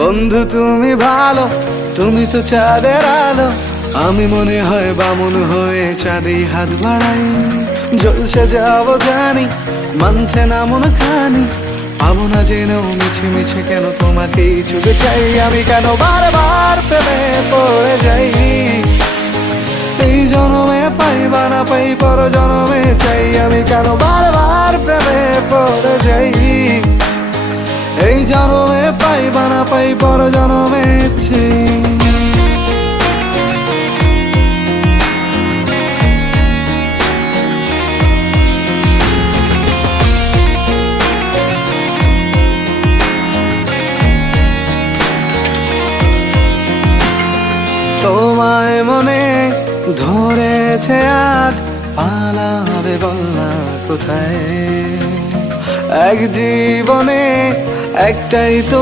বন্ধু তুমি ভালো, তুমি তো চাঁদের আলো। আমি মনে হয় বামুন হয়ে চাঁদে হাত বাড়াই। জলসে যাবো জানি, মানছে না মন খানি। পাবো না জেনেও মিছে মিছে কেন তোমাকেই ছুঁতে চাই। আমি কেন বারবার প্রেমে পড়ে যাই। এই জনমে পাই বা না পাই, পর জনমে চাই। আমি কেন বারবার প্রেমে পড়ে যাই। এই জনমে পাই বা না পাই, পর জনমে চাই। তোমায় মনে ধরেছে আজ, পালাবে বলনা কোথায়। এক জীবনে একটাই তো